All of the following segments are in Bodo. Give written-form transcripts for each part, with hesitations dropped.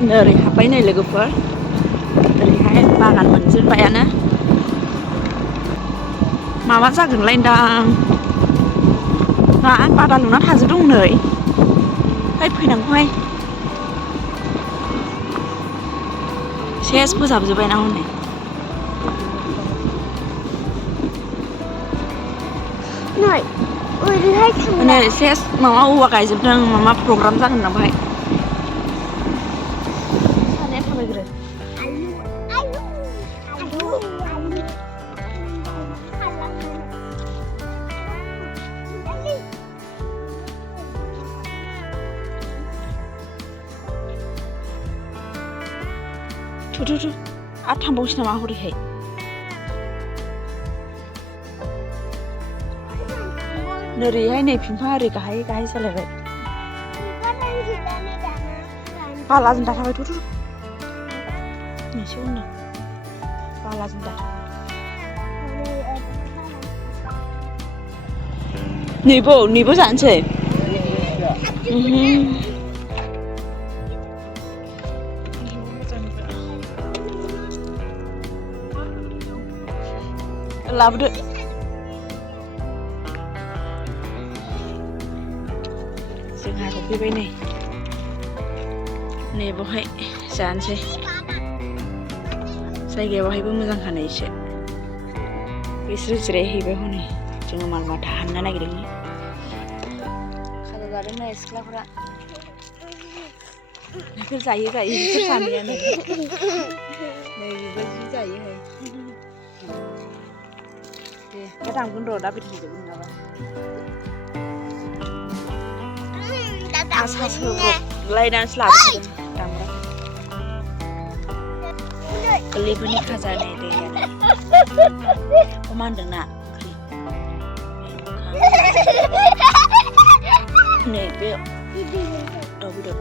ओरै हाबबाय नै लोगोफोर ओरैहाय बागान मोनजोब्बायानो माबा जागोनलायदां मा बादा लुना थाजोबदों नै हाय फैनांगौहाय सेस फोसाबजोब्बायना हनै नै ओरैहाय नै थांला सेस माबा औवा गायजोबदों माबा प्रग्राम जागोन ना बाहाय सानैया थाबायग्रो आयु आयु आयु आयु थु आरो थांबावसै नामा हरैहाय नोरैहाय नै फिफां ओरै गाहाय गाहाय जालायबाय बालाजों दाथाबाय थ' नैसो होनदों बालाजों दाथाबाय नैबो जानोसै लाबोदो जोंहा सफैबाय नै बावहाय जानोसै जायगाया बाहायबो मोजांखाना एसे बिसोर जिरायहैबाय हनै जोङो माल माथा हाननो नागिरदों खाजा जादों नै सिख्लाफोरा नोंसोर जायो बिसोर सानैयानो नै बेबायदि जायोहाय दे दा दामगोन र' दा बेथाय जोबगोन नङाबा आसास होब्रबलायनानैसो लाबोखादों दामग्रा गोरलैफोरनि खाजा नै दैयानो मा होनदोंना नै बे बेदर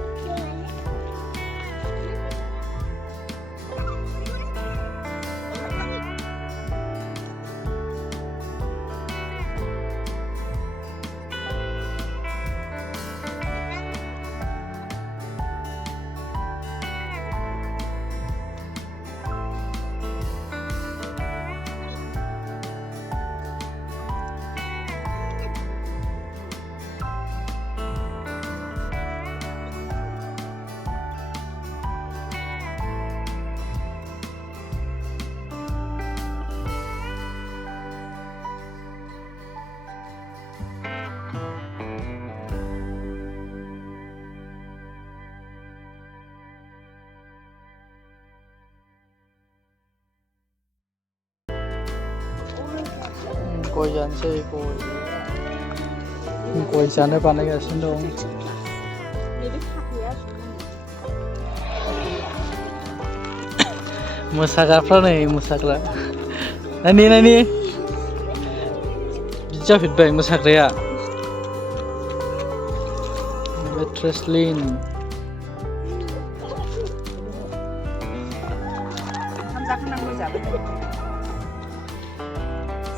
गय जानोसै गय जानो बानायगासिनो दं मोसाग्राफ्रा नै मोसाग्रा नायनि बिदि जाफिनबाय मोसाग्राया ट्रेसलिन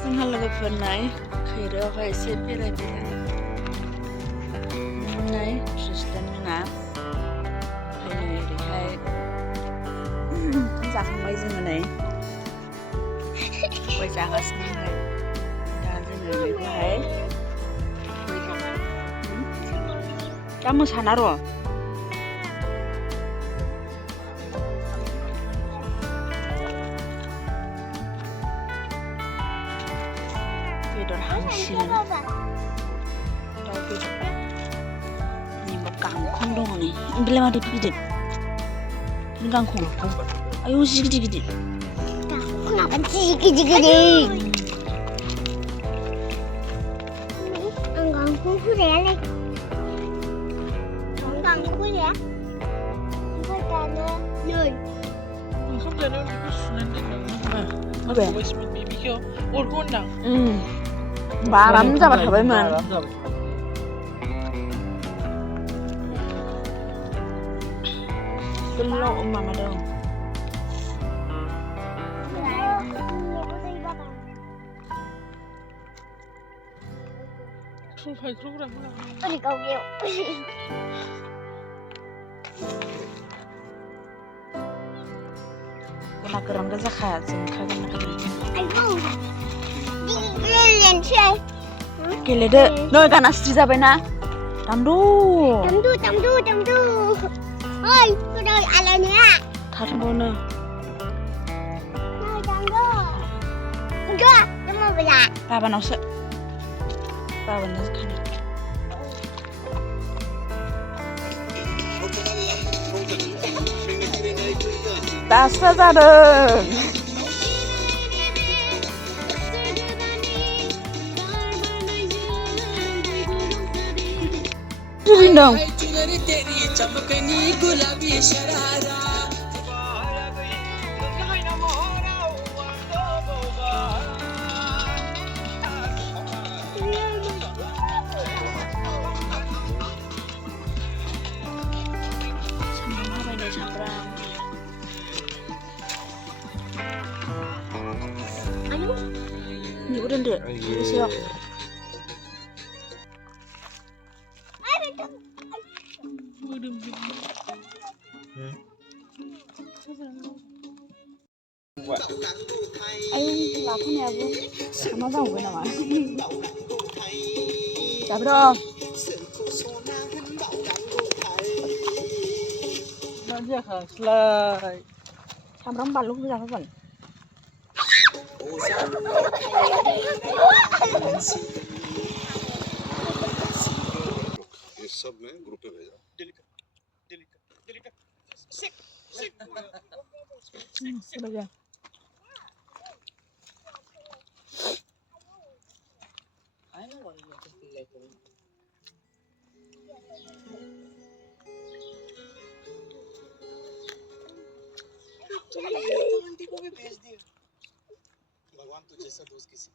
जोंहा लोगोफोर नै खैरोआवहाय एसे बेरायफैदों नै ट्रेसलिन मोना ओमफ्राय नै ओरैहाय जाखांबाय जोङो नै गय जागासिनोहाय दा जोङो बेखौहाय दा मोसाना र' बेदर हांसिगोन दाउ बेदर नैबा गांखं दङ नै ओमफ्राय माथो गिदिर गांखं आयौ जि गिदिर गांखंआबो जि गिदिर आं गांखंखौ जायालै गांखंखौ जाया ओमफ्राय दानो नै ओंखाम जानायाव बेखौ सुनानै दोननांगौ माबे बेखौ अरखौ होनदां आराम जाबा थाबायमोन गोलाव माबादों ओरै गावनायाव ना गोरान गोजाखा जोंखागोन ना Ayo. Lelenceng. गेलेदो नै गाना स्ट्रि जाबायना दामदु Tamdu. Oi, udah alanya. थाथ'बावनो Oi, tamdu. Enggak, mau bela. गाबोनावसो गाबोननो खानो दासो जादों रिंदों सामब्राम हाबाय नै सामब्राम Ayo. बेखौ दोनदो एसेयाव आयौ लाफानायाबो सामा जाबावबाय नामा जाबो दं मानो जाखांस्लाय सामब्राम बानलुखौबो जाहोगोन ये सब मैं ग्रुप पे भेजा udah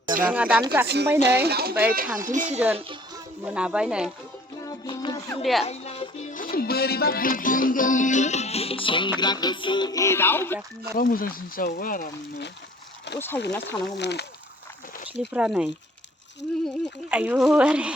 जोंहा दानो जाखांबाय नै ओमफ्राय थांफिनसिगोन मोनाबाय नै दे मा मोजांसिन जाबाय आरामनो सायगोन ना थानांगौमोन फिलिफ्रा नै आयु आरे